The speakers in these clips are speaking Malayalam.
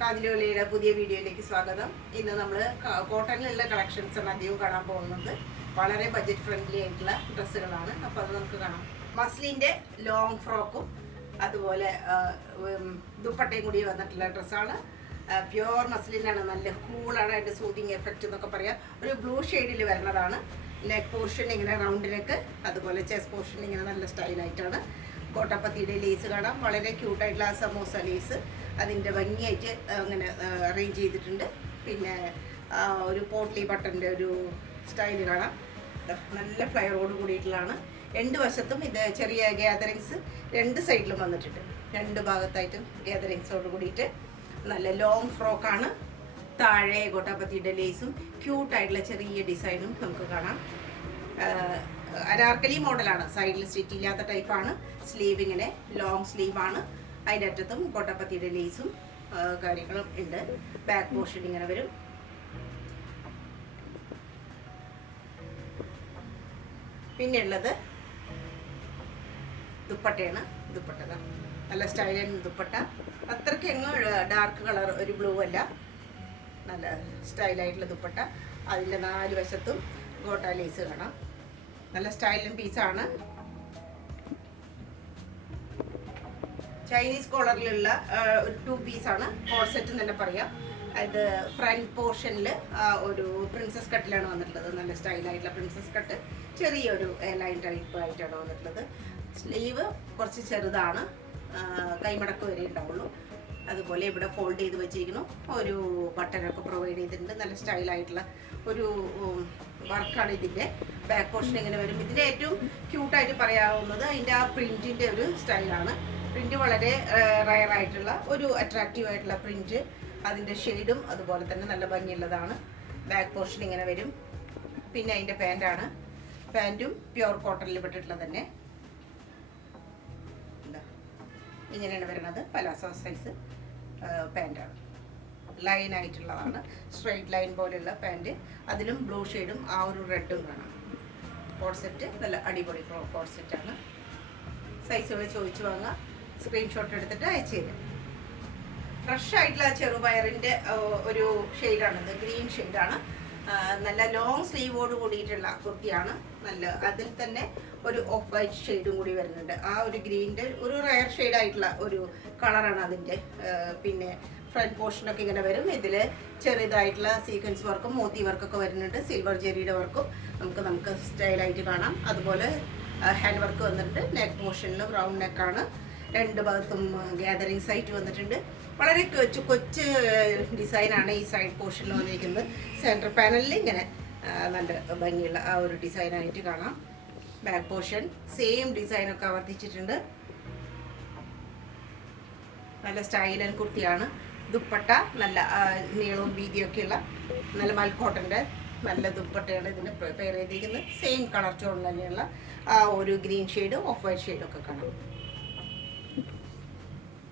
കാതിലോലിയുടെ പുതിയ വീഡിയോയിലേക്ക് സ്വാഗതം. ഇന്ന് നമ്മൾ കോട്ടണിലുള്ള കളക്ഷൻസ് ആണ് അധികം കാണാൻ പോകുന്നത്. വളരെ ബഡ്ജറ്റ് ഫ്രണ്ട്ലി ആയിട്ടുള്ള ഡ്രസ്സുകളാണ്. അപ്പോൾ അത് നമുക്ക് കാണാം. മസ്ലിൻ്റെ ലോങ് ഫ്രോക്കും അതുപോലെ ദുപ്പട്ടയും കൂടി വന്നിട്ടുള്ള ഡ്രസ്സാണ്. പ്യുവർ മസ്ലിനാണ്, നല്ല കൂളാണ്. അതിൻ്റെ സൂതിങ് എഫക്റ്റ് എന്നൊക്കെ പറയാം. ഒരു ബ്ലൂ ഷെയ്ഡിൽ വരുന്നതാണ്. നെക്ക് പോർഷൻ ഇങ്ങനെ റൗണ്ട് നെക്ക്, അതുപോലെ ചെസ്റ്റ് പോർഷൻ ഇങ്ങനെ നല്ല സ്റ്റൈലായിട്ടാണ്. കോട്ടപ്പത്തിയുടെ ലേസ് കാണാം. വളരെ ക്യൂട്ടായിട്ടുള്ള ആ സമോസ ലേസ് അതിൻ്റെ ഭംഗിയായിട്ട് അങ്ങനെ അറേഞ്ച് ചെയ്തിട്ടുണ്ട്. പിന്നെ ഒരു പോട്ട്ലി ബട്ടൻ്റെ ഒരു സ്റ്റൈൽ കാണാം. നല്ല ഫ്ലയറോട് കൂടിയിട്ടുള്ളതാണ്. രണ്ട് വശത്തും ഇത് ചെറിയ ഗ്യാതറിങ്സ് രണ്ട് സൈഡിലും വന്നിട്ടുണ്ട്. രണ്ട് ഭാഗത്തായിട്ടും ഗ്യാതറിങ്സോട് കൂടിയിട്ട് നല്ല ലോങ് ഫ്രോക്കാണ്. താഴെ കോട്ടാപ്പത്തിയുടെ ലേസും ക്യൂട്ടായിട്ടുള്ള ചെറിയ ഡിസൈനും നമുക്ക് കാണാം. അനാർക്കലി മോഡലാണ്. സൈഡിൽ സ്റ്റിച്ച് ഇല്ലാത്ത ടൈപ്പാണ്. സ്ലീവ് ഇങ്ങനെ ലോങ് സ്ലീവാണ്. അതിൻ്റെ അറ്റത്തും കോട്ടപ്പത്തിയുടെ ലേസും കാര്യങ്ങളും ഉണ്ട്. ബാക്ക് പോർഷൻ ഇങ്ങനെ വരും. പിന്നെ ഉള്ളത് ദുപ്പട്ടയാണ്. ദുപ്പട്ട നല്ല സ്റ്റൈലൻ ദുപ്പട്ട. അത്രയ്ക്ക് എങ്ങും ഡാർക്ക് കളർ ഒരു ബ്ലൂ അല്ല. നല്ല സ്റ്റൈലായിട്ടുള്ള ദുപ്പട്ട. അതിൻ്റെ നാല് വശത്തും ഗോട്ട ലേസ് കാണാം. നല്ല സ്റ്റൈലൻ പീസാണ്. ചൈനീസ് കോളറിലുള്ള ഒരു 2 പീസാണ്. കോഡ് സെറ്റ് എന്ന് തന്നെ പറയാം. അത് ഫ്രണ്ട് പോർഷനിൽ ഒരു പ്രിൻസസ് കട്ടിലാണ് വന്നിട്ടുള്ളത്. നല്ല സ്റ്റൈലായിട്ടുള്ള പ്രിൻസസ് കട്ട്. ചെറിയൊരു ലൈൻ ടൈപ്പ് ആയിട്ടാണ് വന്നിട്ടുള്ളത്. സ്ലീവ് കുറച്ച് ചെറുതാണ്. കൈമടക്ക് വരെ ഉണ്ടാവുള്ളൂ. അതുപോലെ ഇവിടെ ഫോൾഡ് ചെയ്ത് വെച്ചിരിക്കുന്നു. ഒരു ബട്ടനൊക്കെ പ്രൊവൈഡ് ചെയ്തിട്ടുണ്ട്. നല്ല സ്റ്റൈലായിട്ടുള്ള ഒരു വർക്കാണ് ഇതിൻ്റെ. ബാക്ക് പോർഷൻ ഇങ്ങനെ വരും. ഇതിൻ്റെ ഏറ്റവും ക്യൂട്ടായിട്ട് പറയാവുന്നത് അതിൻ്റെ ആ പ്രിൻറ്റിൻ്റെ ഒരു സ്റ്റൈലാണ്. പ്രിൻറ്റ് വളരെ റയർ ആയിട്ടുള്ള ഒരു അട്രാക്റ്റീവ് ആയിട്ടുള്ള പ്രിൻറ്റ്. അതിൻ്റെ ഷെയ്ഡും അതുപോലെ തന്നെ നല്ല ഭംഗിയുള്ളതാണ്. ബാക്ക് പോർഷൻ ഇങ്ങനെ വരും. പിന്നെ അതിൻ്റെ പാൻറ്റാണ്. പാൻറ്റും പ്യുവർ കോട്ടണിൽ പെട്ടിട്ടുള്ളത് തന്നെ. ഇങ്ങനെയാണ് വരുന്നത്. പലാസോ സൈസ് പാൻറ്റാണ്. ലൈൻ ആയിട്ടുള്ളതാണ്. സ്ട്രെയിറ്റ് ലൈൻ പോലെയുള്ള പാൻറ്റ്. അതിലും ബ്ലൂ ഷെയ്ഡും ആ ഒരു റെഡും കാണാം. കോഡ് സെറ്റ് നല്ല അടിപൊളി കോഡ് സെറ്റാണ്. സൈസുകൾ ചോദിച്ചു വാങ്ങാം. സ്ക്രീൻഷോട്ട് എടുത്തിട്ട് അയച്ചു തരും. ഫ്രഷ് ആയിട്ടുള്ള ചെറുപയറിൻ്റെ ഒരു ഷെയ്ഡാണിത്. ഗ്രീൻ ഷെയ്ഡാണ്. നല്ല ലോങ് സ്ലീവോട് കൂടിയിട്ടുള്ള കുർത്തിയാണ്. നല്ല അതിൽ തന്നെ ഒരു ഓഫ് വൈറ്റ് ഷെയ്ഡും കൂടി വരുന്നുണ്ട്. ആ ഒരു ഗ്രീനിൻ്റെ ഒരു റയർ ഷെയ്ഡായിട്ടുള്ള ഒരു കളറാണ് അതിൻ്റെ. പിന്നെ ഫ്രണ്ട് പോർഷനൊക്കെ ഇങ്ങനെ വരും. ഇതിൽ ചെറുതായിട്ടുള്ള സീക്വൻസ് വർക്കും മോത്തി വർക്കൊക്കെ വരുന്നുണ്ട്. സിൽവർ ജെറിയുടെ വർക്കും നമുക്ക് സ്റ്റൈലായിട്ട് കാണാം. അതുപോലെ ഹാൻഡ് വർക്ക് വന്നിട്ടുണ്ട്. നെക്ക് പോർഷനിലും റൗണ്ട് നെക്കാണ്. രണ്ട് ഭാഗത്തും ഗ്യാതറിങ്സ് ആയിട്ട് വന്നിട്ടുണ്ട്. വളരെ കൊച്ചു ഡിസൈനാണ് ഈ സൈഡ് പോർഷനിൽ വന്നിരിക്കുന്നത്. സെൻറ്റർ പാനലിൽ ഇങ്ങനെ നല്ല ഭംഗിയുള്ള ആ ഒരു ഡിസൈനായിട്ട് കാണാം. ബാക്ക് പോർഷൻ സെയിം ഡിസൈനൊക്കെ ആവർത്തിച്ചിട്ടുണ്ട്. നല്ല സ്റ്റൈലൻ കുർത്തിയാണ്. ദുപ്പട്ട നല്ല നീളവും വീതിയൊക്കെയുള്ള നല്ല മൽക്കോട്ടൻ്റെ നല്ല ദുപ്പട്ടയാണ് ഇതിന് പെയർ ചെയ്തിരിക്കുന്നത്. സെയിം കളർ ടോൺ തന്നെയുള്ള ആ ഒരു ഗ്രീൻ ഷെയ്ഡും ഓഫ് വൈറ്റ് ഷെയ്ഡൊക്കെ കാണാം.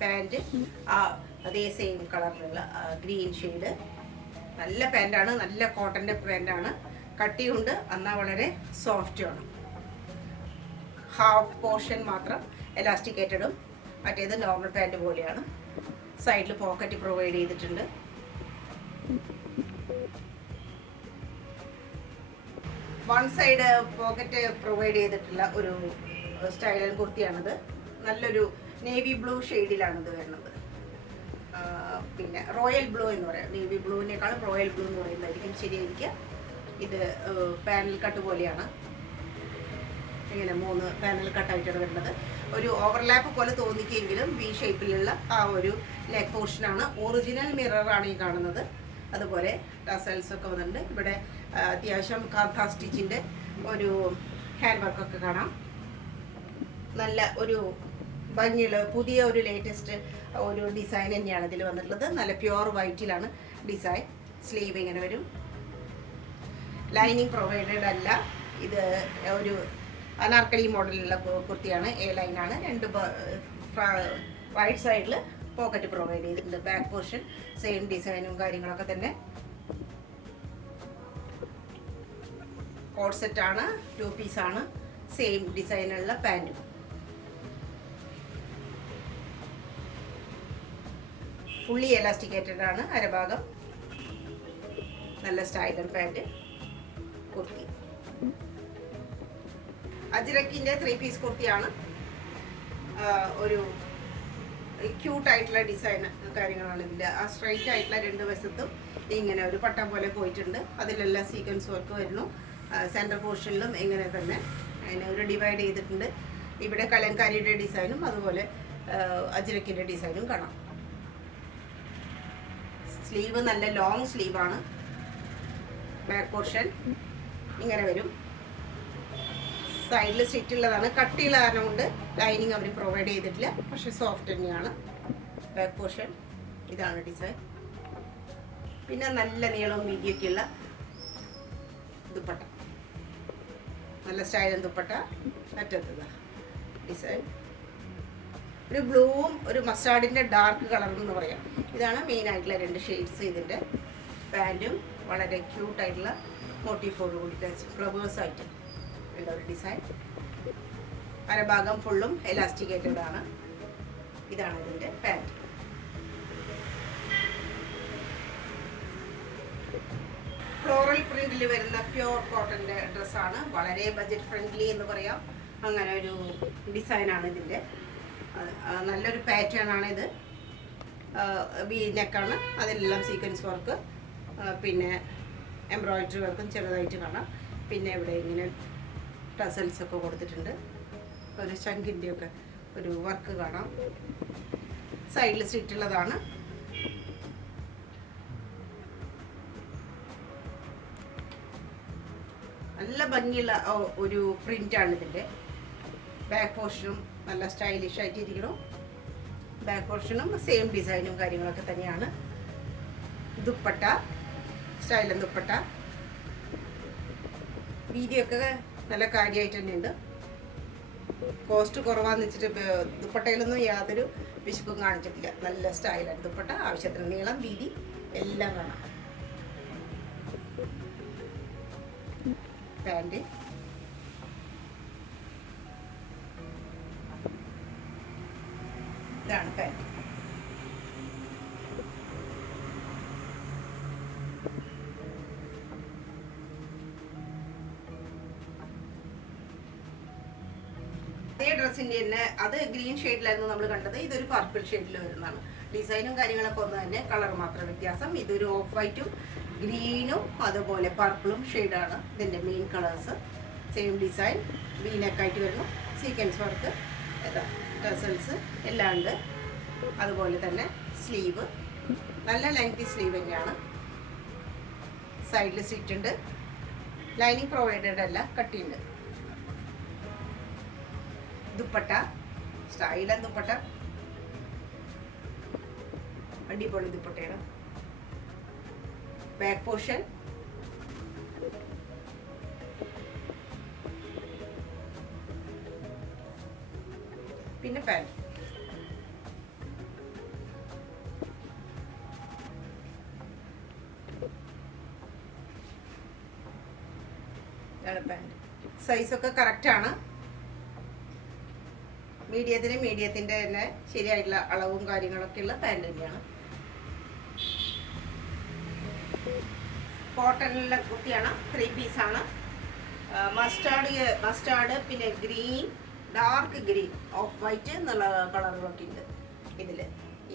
പാൻറ്റ് അതേ സെയിം കളറിലുള്ള ഗ്രീൻ ഷെയ്ഡ്. നല്ല പാൻറ്റാണ്. നല്ല കോട്ടൻ്റെ പാൻറ്റാണ്. കട്ടിയുണ്ട്, എന്നാൽ വളരെ സോഫ്റ്റുമാണ്. ഹാഫ് പോർഷൻ മാത്രം എലാസ്റ്റിക്കേറ്റഡും മറ്റേത് നോർമൽ പാൻറ്റ് പോലെയാണ്. സൈഡിൽ പോക്കറ്റ് പ്രൊവൈഡ് ചെയ്തിട്ടുണ്ട്. വൺ സൈഡ് പോക്കറ്റ് പ്രൊവൈഡ് ചെയ്തിട്ടുള്ള ഒരു സ്റ്റൈലൻ കുർത്തിയാണിത്. നല്ലൊരു നേവി ബ്ലൂ ഷെയ്ഡിലാണിത് വരുന്നത്. പിന്നെ റോയൽ ബ്ലൂ എന്ന് പറയാം. നേവി ബ്ലൂവിനേക്കാളും റോയൽ ബ്ലൂ എന്ന് പറയുന്നതായിരിക്കും ശരിയായിരിക്കുക. ഇത് പാനൽ കട്ട് പോലെയാണ്. ഇങ്ങനെ 3 പാനൽ കട്ടായിട്ടാണ് വരുന്നത്. ഒരു ഓവർലാപ്പ് പോലെ തോന്നിക്കെങ്കിലും വി ഷേപ്പിലുള്ള ആ ഒരു നെക്ക് പോർഷനാണ്. ഒറിജിനൽ മിററാണ് ഈ കാണുന്നത്. അതുപോലെ ടസൽസ് ഒക്കെ വന്നിട്ടുണ്ട്. ഇവിടെ അത്യാവശ്യം കാന്ത സ്റ്റിച്ചിൻ്റെ ഒരു ഹാൻഡ് വർക്കൊക്കെ കാണാം. നല്ല ഒരു ഭംഗിയുള്ള പുതിയ ഒരു ലേറ്റസ്റ്റ് ഒരു ഡിസൈൻ തന്നെയാണ് ഇതിൽ വന്നിട്ടുള്ളത്. നല്ല പ്യുവർ വൈറ്റിലാണ് ഡിസൈൻ. സ്ലീവ് ഇങ്ങനെ വരും. ലൈനിങ് പ്രൊവൈഡഡ് അല്ല. ഇത് ഒരു അനാർക്കലി മോഡലുള്ള കുർത്തിയാണ്. എ ലൈനാണ്. രണ്ട് റൈറ്റ് സൈഡിൽ പോക്കറ്റ് പ്രൊവൈഡ് ചെയ്തിട്ടുണ്ട്. ബാക്ക് പോർഷൻ സെയിം ഡിസൈനും കാര്യങ്ങളൊക്കെ തന്നെ. കോഡ് സെറ്റാണ്. 2 പീസാണ്. സെയിം ഡിസൈനുള്ള പാൻറ്റും. ഫുള്ളി എലാസ്റ്റിക്കേറ്റഡ് ആണ്. അരഭാഗം നല്ല സ്റ്റൈലർ പാൻറ് കുർത്തി. അജ്രക്കിൻ്റെ 3 പീസ് കുർത്തിയാണ്. ഒരു ക്യൂട്ടായിട്ടുള്ള ഡിസൈൻ കാര്യങ്ങളാണ് ഇതിൻ്റെ. ആ സ്ട്രൈറ്റ് ആയിട്ടുള്ള 2 വശത്തും ഇങ്ങനെ ഒരു പട്ടം പോലെ പോയിട്ടുണ്ട്. അതിലെല്ലാം സീക്വൻസ് വർക്ക് വരുന്നു. സെൻറ്റർ പോർഷനിലും ഇങ്ങനെ തന്നെ അതിനെ ഒരു ഡിവൈഡ് ചെയ്തിട്ടുണ്ട്. ഇവിടെ കലങ്കാരിയുടെ ഡിസൈനും അതുപോലെ അജ്രക്കിൻ്റെ ഡിസൈനും കാണാം. സ്ലീവ് നല്ല ലോങ് സ്ലീവാണ്. ബാക്ക് പോർഷൻ ഇങ്ങനെ വരും. സൈഡിൽ സ്റ്റിച്ച് ഉള്ളതാണ്. കട്ടിയുള്ള കാരണം കൊണ്ട് ലൈനിങ് അവർ പ്രൊവൈഡ് ചെയ്തിട്ടില്ല, പക്ഷെ സോഫ്റ്റ് തന്നെയാണ്. ബാക്ക് പോർഷൻ ഇതാണ് ഡിസൈൻ. പിന്നെ നല്ല നീളവും വീതിയൊക്കെയുള്ള ദുപ്പട്ട, നല്ല സ്റ്റൈലും ദുപ്പട്ട. അറ്റത്തത് ഡിസൈൻ ഒരു ബ്ലൂവും ഒരു മസ്റ്റാർഡിൻ്റെ ഡാർക്ക് കളറും എന്ന് പറയാം. ഇതാണ് മെയിൻ ആയിട്ടുള്ള 2 ഷെയ്ഡ്സ്. ഇതിൻ്റെ പാൻറ്റും വളരെ ക്യൂട്ടായിട്ടുള്ള മോട്ടീഫോട് കൂടി ഫ്ലവേഴ്സായിട്ട് ഉള്ള ഒരു ഡിസൈൻ. അരഭാഗം ഫുള്ളും എലാസ്റ്റിക്കേറ്റഡ് ആണ്. ഇതാണ് ഇതിൻ്റെ പാൻറ്റ്. ഫ്ലോറൽ പ്രിന്റിൽ വരുന്ന പ്യോർ കോട്ടൻ്റെ ഡ്രസ്സാണ്. വളരെ ബഡ്ജറ്റ് ഫ്രണ്ട്ലി എന്ന് പറയാം. അങ്ങനെ ഒരു ഡിസൈനാണ് ഇതിൻ്റെ. നല്ലൊരു പാറ്റേൺ ആണ് ഇത്. വി നെക്കാണ്. അതിലെല്ലാം സീക്വൻസ് വർക്ക്, പിന്നെ എംബ്രോയിഡറി വർക്കും ചെറുതായിട്ട് കാണാം. പിന്നെ ഇവിടെ ഇങ്ങനെ ടസൽസ് ഒക്കെ കൊടുത്തിട്ടുണ്ട്. ഒരു ശംഖിൻ്റെയൊക്കെ ഒരു വർക്ക് കാണാം. സൈഡിൽ സ്റ്റിച്ചുള്ളതാണ്. നല്ല ഭംഗിയുള്ള ഒരു പ്രിൻ്റാണ് ഇതിൻ്റെ. ബാക്ക് പോർഷനും നല്ല സ്റ്റൈലിഷ് ആയിട്ട് ഇരിക്കണം. ബാക്ക് പോർഷനും സെയിം ഡിസൈനും കാര്യങ്ങളൊക്കെ തന്നെയാണ്. ദുപ്പട്ട സ്റ്റൈലും ദുപ്പട്ട വീതിയൊക്കെ നല്ല കാര്യമായിട്ട് തന്നെയുണ്ട്. കോസ്റ്റ് കുറവാന്ന് വെച്ചിട്ട് ദുപ്പട്ടയിലൊന്നും യാതൊരു പിശുക്കും കാണിച്ചിട്ടില്ല. നല്ല സ്റ്റൈലാണ് ദുപ്പട്ട. ആവശ്യത്തിന് നീളം വീതി എല്ലാം കാണാം. പാൻറ് ഇതാണ് പാൻറ്. അതേ ഡ്രസ്സിൻ്റെ തന്നെ അത് ഗ്രീൻ ഷെയ്ഡിലായിരുന്നു നമ്മൾ കണ്ടത്. ഇതൊരു പർപ്പിൾ ഷെയ്ഡിൽ വരുന്നതാണ്. ഡിസൈനും കാര്യങ്ങളൊക്കെ ഒന്ന് തന്നെ, കളർ മാത്രം വ്യത്യാസം. ഇതൊരു ഓഫ് വൈറ്റും ഗ്രീനും അതുപോലെ പർപ്പിളും ഷെയ്ഡാണ് ഇതിൻ്റെ മെയിൻ കളേഴ്സ്. സെയിം ഡിസൈൻ വീനക്കായിട്ട് വരുന്നു. സീക്വൻസ് വർക്ക്, ടസൽസ് എല്ലാം ഉണ്ട്. അതുപോലെ തന്നെ സ്ലീവ് നല്ല ലെങ്തി സ്ലീവ് തന്നെയാണ്. സൈഡിൽ സ്റ്റിച്ച് ഉണ്ട്. ലൈനിങ് പ്രൊവൈഡഡ് അല്ല, കട്ടിയുണ്ട്. ദുപ്പട്ട സ്റ്റൈലൻ ദുപ്പട്ട, അടിപൊളി ദുപ്പട്ടയാണ്. ബാക്ക് പോർഷൻ പിന്നെ പാൻറ്. പാൻറ് സൈസൊക്കെ കറക്റ്റാണ്. മീഡിയത്തിൻ്റെ തന്നെ ശരിയായിട്ടുള്ള അളവും കാര്യങ്ങളൊക്കെ ഉള്ള പാൻറ് തന്നെയാണ്. കോട്ടണിലെ കുർത്തിയാണ്. 3 പീസാണ്. മസ്റ്റാർഡ് പിന്നെ green, dark green, of white എന്നുള്ള കളറുകളൊക്കെ ഉണ്ട് ഇതിൽ.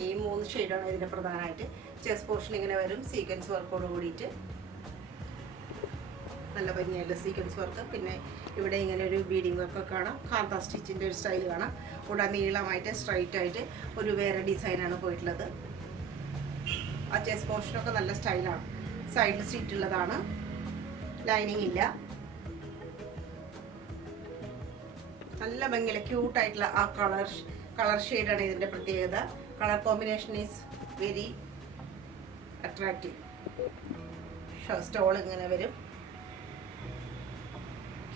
ഈ 3 ഷെയ്ഡാണ് ഇതിൻ്റെ പ്രധാനമായിട്ട്. ചെസ്റ്റ് പോർഷൻ ഇങ്ങനെ വരും. സീക്വൻസ് വർക്കോട് കൂടിയിട്ട് നല്ല ഭംഗിയായിട്ടുള്ള സീക്വൻസ് വർക്ക്. പിന്നെ ഇവിടെ ഇങ്ങനെ ഒരു ബീഡിങ് വർക്കൊക്കെ കാണാം. കാന്ത സ്റ്റിച്ചിൻ്റെ ഒരു സ്റ്റൈൽ കാണാം. കൂടെ നീളമായിട്ട് സ്ട്രൈറ്റ് ആയിട്ട് ഒരു വേറെ ഡിസൈനാണ് പോയിട്ടുള്ളത്. ആ ചെസ്റ്റ് പോർഷനൊക്കെ നല്ല സ്റ്റൈലാണ്. സൈഡിൽ സ്റ്റിച്ച് ഉള്ളതാണ്. ലൈനിങ് ഇല്ല. നല്ല ഭംഗിയില്ല ക്യൂട്ടായിട്ടുള്ള ആ കളർ ഷെയ്ഡാണ് ഇതിൻ്റെ പ്രത്യേകത. Colour combination is very attractive. Stole ഇങ്ങനെ വരും.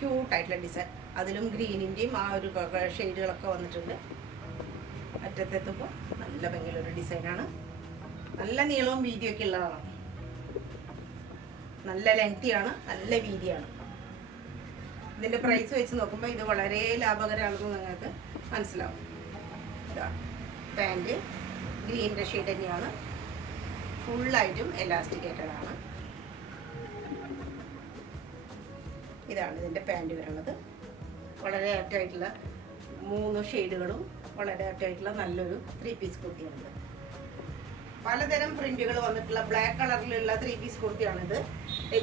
ക്യൂട്ടായിട്ടുള്ള ഡിസൈൻ. അതിലും ഗ്രീനിൻ്റെയും ആ ഒരു ഷെയ്ഡുകളൊക്കെ വന്നിട്ടുണ്ട്. അറ്റത്തെത്തുമ്പോൾ നല്ല ഭംഗിയുള്ളൊരു ഡിസൈനാണ്. നല്ല നീളവും വീതിയൊക്കെ ഉള്ളതാണ്. നല്ല ലെങ്തിയാണ്, നല്ല വീതിയാണ്. ഇതിൻ്റെ പ്രൈസ് വെച്ച് നോക്കുമ്പോൾ ഇത് വളരെ ലാഭകരമാണെന്ന് നിങ്ങൾക്ക് മനസ്സിലാവും. ഇതാണ് പാൻറ്. ഗ്രീനിൻ്റെ ഷെയ്ഡ് തന്നെയാണ്. ഫുള്ളായിട്ടും എലാസ്റ്റിക്കേറ്റഡ് ആണ്. ഇതാണ് ഇതിൻ്റെ പാൻറ് വരുന്നത്. വളരെ ആപ്റ്റായിട്ടുള്ള 3 ഷെയ്ഡുകളും വളരെ ആപ്റ്റായിട്ടുള്ള നല്ലൊരു 3 പീസ് കുർത്തിയാണിത്. പലതരം പ്രിന്റുകൾ വന്നിട്ടുള്ള ബ്ലാക്ക് കളറിലുള്ള 3 പീസ് കുർത്തിയാണിത്.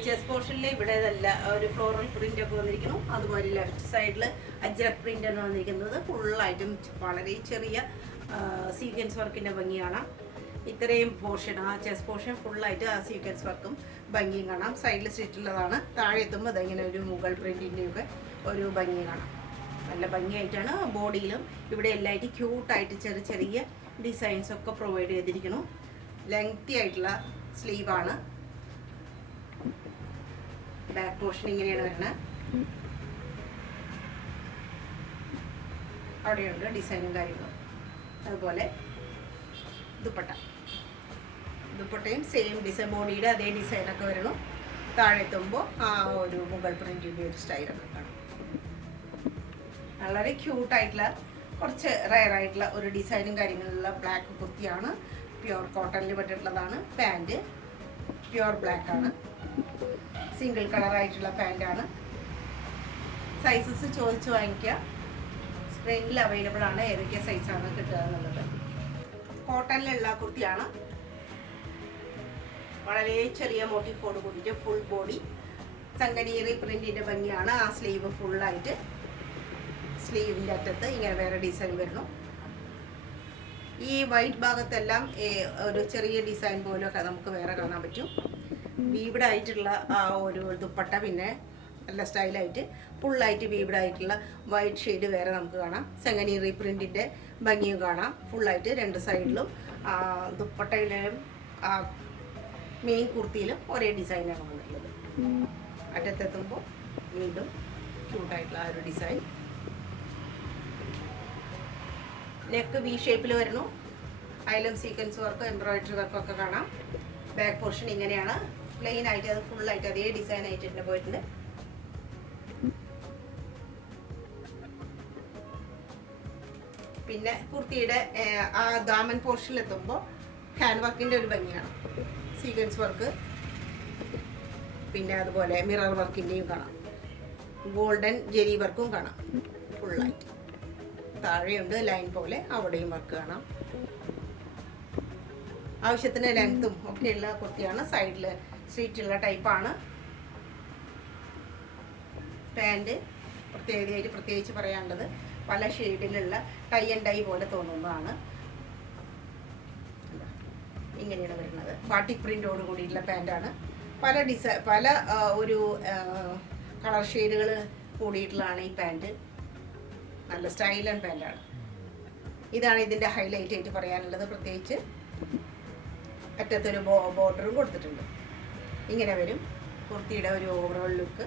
ചെസ്റ്റ് പോർഷനിൽ ഇവിടെ ഇതല്ല ഒരു ഫ്ലോറൽ പ്രിന്റ് ഒക്കെ വന്നിരിക്കുന്നു. അതുപോലെ ലെഫ്റ്റ് സൈഡിൽ അജ്രക് പ്രിന്റ് ആണ് വന്നിരിക്കുന്നത്. ഫുള്ളായിട്ടും വളരെ ചെറിയ സീക്വൻസ് വർക്കിൻ്റെ ഭംഗി കാണാം. ഇത്രയും പോർഷൻ ആ ചെസ്റ്റ് പോർഷൻ ഫുള്ളായിട്ട് ആ സീക്വൻസ് വർക്കും ഭംഗിയും കാണാം. സൈഡിൽ സ്റ്റിച്ചുള്ളതാണ്. താഴെ എത്തുമ്പോൾ അതിങ്ങനെ ഒരു മുകൾ പ്രിന്റിൻ്റെയൊക്കെ ഒരു ഭംഗി കാണാം. നല്ല ഭംഗിയായിട്ടാണ്. ബോഡിയിലും ഇവിടെ എല്ലായിട്ടും ക്യൂട്ടായിട്ട് ചെറിയ ചെറിയ ഡിസൈൻസ് ഒക്കെ പ്രൊവൈഡ് ചെയ്തിരിക്കുന്നു. ലെങ്തി ആയിട്ടുള്ള സ്ലീവാണ്. ബാക്ക് പോർഷൻ ഇങ്ങനെയാണ് വരുന്നത്. അവിടെയുണ്ട് ഡിസൈനും കാര്യങ്ങളും. അതുപോലെ ദുപ്പട്ടയും സെയിം ഡിസൈൻ, ബോഡിയുടെ അതേ ഡിസൈനൊക്കെ വരണം. താഴെ എത്തുമ്പോൾ ആ ഒരു മുകൾ പ്രിന്റിൻ്റെ ഒരു സ്റ്റൈലൊക്കെ കാണും. വളരെ ക്യൂട്ടായിട്ടുള്ള കുറച്ച് റയർ ആയിട്ടുള്ള ഒരു ഡിസൈനും കാര്യങ്ങളുള്ള ബ്ലാക്ക് കുർത്തിയാണ്. പ്യുവർ കോട്ടണിൽ പെട്ടിട്ടുള്ളതാണ്. പാൻറ് പ്യുവർ ബ്ലാക്ക് ആണ്. സിംഗിൾ കളറായിട്ടുള്ള പാൻറ്റാണ്. സൈസസ് ചോദിച്ച് വാങ്ങിക്കുക. സ്ക്രീനിൽ അവൈലബിൾ ആണ് ഏതൊക്കെ സൈസാണ് കിട്ടുക എന്നുള്ളത്. കോട്ടണിലുള്ള കുർത്തിയാണ്. വളരെ ചെറിയ മോട്ടീഫോട് കൂടിയിട്ട് ഫുൾ ബോഡി സംഗനീറി പ്രിന്റിൻ്റെ ഭംഗിയാണ്. ആ സ്ലീവ് ഫുള്ളായിട്ട് സ്ലീവിൻ്റെ അറ്റത്ത് ഇങ്ങനെ വേറെ ഡിസൈൻ വരുന്നു. ഈ വൈറ്റ് ഭാഗത്തെല്ലാം ഒരു ചെറിയ ഡിസൈൻ പോലൊക്കെ നമുക്ക് വേറെ കാണാൻ പറ്റും. വീവ്ഡ് ആയിട്ടുള്ള ആ ഒരു ദുപ്പട്ട പിന്നെ നല്ല സ്റ്റൈലായിട്ട് ഫുള്ളായിട്ട് വീവ്ഡ് ആയിട്ടുള്ള വൈറ്റ് ഷെയ്ഡ് വേറെ നമുക്ക് കാണാം. സംഗനീറി പ്രിന്റിൻ്റെ ഭംഗിയും കാണാം. ഫുള്ളായിട്ട് 2 സൈഡിലും ദുപ്പട്ടയിലും മെയിൻ കുർത്തിയിലും ഒരേ ഡിസൈനാണ് വന്നിട്ടുള്ളത്. അറ്റത്തെത്തുമ്പോൾ വീണ്ടും ക്യൂട്ടായിട്ടുള്ള ആ ഒരു ഡിസൈൻ. നെക്ക് വി ഷേപ്പിൽ വരുന്നു. അതിലും സീക്വൻസ് വർക്കും എംബ്രോയിഡറി വർക്കും ഒക്കെ കാണാം. ബാക്ക് പോർഷൻ ഇങ്ങനെയാണ്. പ്ലെയിൻ ആയിട്ട് അത് ഫുള്ളായിട്ട് അതേ ഡിസൈൻ ആയിട്ട് തന്നെ പോയിട്ടുണ്ട്. പിന്നെ കുർത്തിയുടെ ആ ദാമൻ പോർഷനിൽ എത്തുമ്പോൾ ഹാൻഡ് വർക്കിൻ്റെ ഒരു ഭംഗിയാണ്. സീക്വൻസ് വർക്ക് പിന്നെ അതുപോലെ മിറർ വർക്കിൻ്റെയും കാണാം. ഗോൾഡൻ ജെരി വർക്കും കാണാം. ഫുള്ളായിട്ട് താഴെയുണ്ട് ലൈൻ പോലെ, അവിടെയും വർക്ക് കാണാം. ആവശ്യത്തിന് ലെങ്ത്തും ഒക്കെയുള്ള കുർത്തിയാണ്. സൈഡിൽ സ്ട്രീറ്റുള്ള ടൈപ്പാണ്. പാൻറ് പ്രത്യേകിച്ച് പറയാനുള്ളത് പല ഷെയ്ഡിലുള്ള ടൈ ആൻഡ് ഡൈ പോലെ തോന്നുന്നതാണ്. ഇങ്ങനെയാണ് വരുന്നത്. ബാട്ടിക് പ്രിൻ്റോട് കൂടിയിട്ടുള്ള പാൻറ്റാണ്. പല ഒരു കളർ ഷെയ്ഡുകൾ കൂടിയിട്ടുള്ളതാണ് ഈ പാൻറ്റ്. നല്ല സ്റ്റൈൽ ആൻഡ് പാൻറ്റാണ്. ഇതാണ് ഇതിൻ്റെ ഹൈലൈറ്റ് ആയിട്ട് പറയാനുള്ളത്. പ്രത്യേകിച്ച് അറ്റത്തൊരു ബോർഡറും കൊടുത്തിട്ടുണ്ട്. ഇങ്ങനെ വരും കുർത്തിയുടെ ഒരു ഓവറോൾ ലുക്ക്.